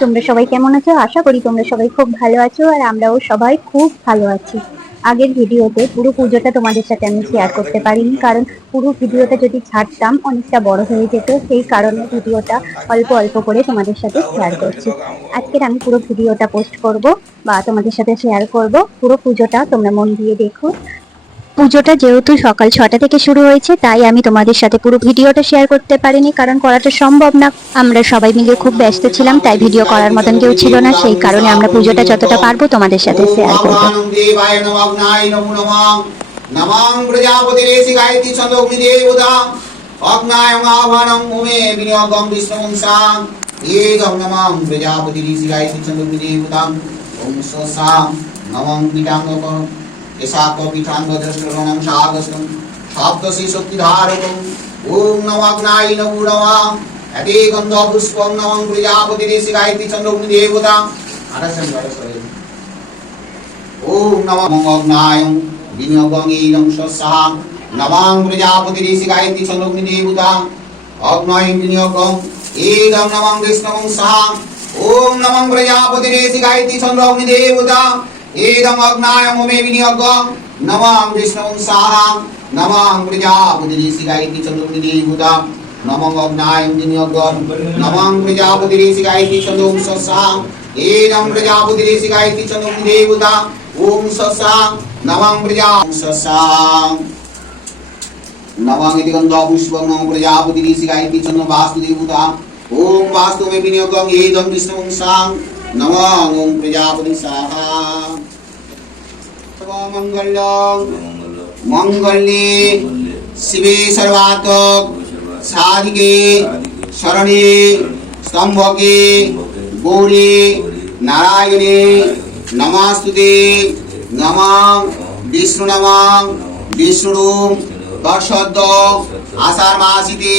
তোমরা সবাই কেমন আছো? আশা করি তোমরা সবাই খুব ভালো আছো, আর আমরাও সবাই খুব ভালো আছি। আগের ভিডিওতে পুরো পুজোটা তোমাদের সাথে আমি শেয়ার করতে পারিনি, কারণ পুরো ভিডিওটা যদি ছাড়তাম অনেকটা বড় হয়ে যেত। সেই কারণে ভিডিওটা অল্প অল্প করে তোমাদের সাথে শেয়ার করছি। আজকের আমি পুরো ভিডিওটা পোস্ট করব বা তোমাদের সাথে শেয়ার করব। পুরো পুজোটা তোমরা মন দিয়ে দেখো। পুজোটা যেহেতু সকাল 6টা থেকে শুরু হয়েছে, তাই আমি তোমাদের সাথে পুরো ভিডিওটা শেয়ার করতে পারিনি, কারণ করাটা সম্ভব না। আমরা সবাই মিলে খুব ব্যস্ত ছিলাম, তাই ভিডিও করার মতন কেউ ছিল না। সেই কারণে আমরা পুজোটা যতটা পারবো তোমাদের সাথে শেয়ার করব। নমঃ প্রজাপতিরেসি গায়ত্রী ছন্দোগ্নি দেবতা অগ্নায়ং আহ্বানং উমে বিনিয়োগং বিষ্ণুংসাং এদং নমঃ প্রজাপতিরেসি গায়ত্রী ছন্দোগ্নি দেবতা ওম সসাং নমঃ পীঠাঙ্গকং এসাক পীঠাঙ্গ দ্রষ্টরণং সাগসং শব্দসি শক্তিধারকং ওম নমঃ অগ্নায় নমো নমঃ এতে গন্ধ পুষ্পং নমঃ প্রজাপতিরেসি গায়ত্রী ছন্দোগ্নি দেবতা আরাসং গরসরে ওম নমঃ অগ্নায়ং বিনিয়োগং ইদং সসাং নমঃ প্রজাপতিরেসি গায়ত্রী ছন্দোগ্নি দেবতা অগ্নায়ং বিনিয়োগং ইদং নমঃ বিষ্ণুং সাং ওম নমঃ প্রজাপতিরেসি গায়ত্রী ছন্দোগ্নি দেবতা ইদং অগ্নায়ং মে বিনিয়োগং নমঃ বিষ্ণুং সাং নমঃ প্রজাপতিরেসি গায়ত্রী ছন্দোগ্নি দেবতা নমঃ অগ্নায়ং বিনিয়োগং নমঃ প্রজাপতিরেসি গায়ত্রী ছন্দোগ্নি সসাং ইদং প্রজাপতিরেসি গায়ত্রী ছন্দোগ্নি দেবতা ওম সসাং নমঃ প্রজাপতিং নমঃ ইতি গন্ধ পুষ্পং নমঃ প্রজাপতিরেসি গায়ত্রী ছন্দো বাস্তুদেবতা ওম বাস্তুমে বিনিয়োগং ইদং বিষ্ণুং সাং নমঃ ওম প্রজাপতি সাহা মঙ্গলং মঙ্গলে শিবে সর্বাত্মক সাধিকে শরণে স্তম্ভকে গৌরী নারায়ণে নমস্তুতে নমঃ বিষ্ণু নমঃ বিষ্ণু দর্শদ্দ আষাঢ় মাসিতে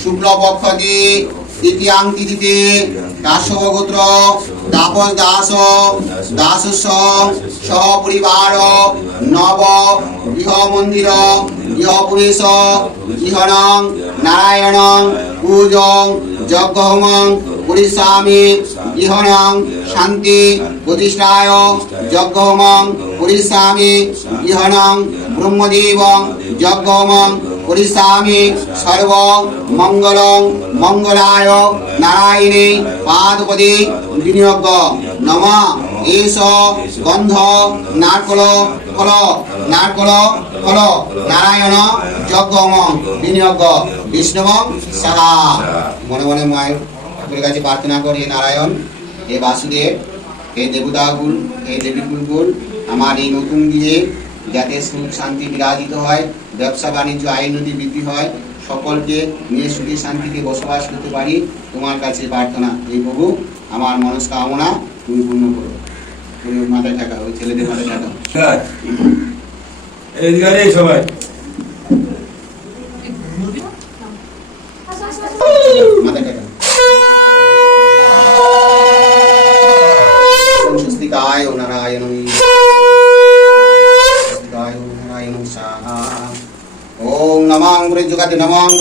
শুক্লপক্ষতে তৃতীয়াং তিথিতে দাসব গোত্র তাপস দাস দাসস্য সপরিবার নব গৃহ মন্দির গৃহপুরেশ গৃহণং নারায়ণং পূজং যজ্ঞহোমং পরিষ্যামি গৃহণং শান্তি প্রতিষ্ঠায় যজ্ঞহোমং পরিষ্যামি গৃহণং ব্রহ্মদেবং যজ্ঞহোমং পরিষ্যামি সর্ব মঙ্গলং মঙ্গলায় নারায়ণে পাদপদে বিনিয়োগ নমঃ এষ গন্ধ নারকল ফল নারকল ফল নারায়ণ যজ্ঞহোমং বিনিয়োগ বিষ্ণুবং সাহা। মনে মনে মায়ের ঠাকুরের কাছে প্রার্থনা করি, হে নারায়ণ, হে বাসুদেব, হে দেবতাগুল, হে দেবীকুলগুল, আমার এই নতুন দিয়ে যাতে সুখ শান্তি বিরাজিত হয়, ব্যবসা বাণিজ্য আয় উন্নতি বৃদ্ধি হয়, সকলকে নিয়ে সুখে শান্তিতে বসবাস করতে পারি, তোমার কাছে প্রার্থনা। এই প্রভু আমার মনস্কামনা তুমি পূর্ণ করো। তুমি মাথায় থাকা, ওই ছেলেদের মাথায় থাকা সবাই মাথায় থাকা। স্বস্তিকায় ও নারায়ণ ওম নমঃ প্রযোগাতে নমঃ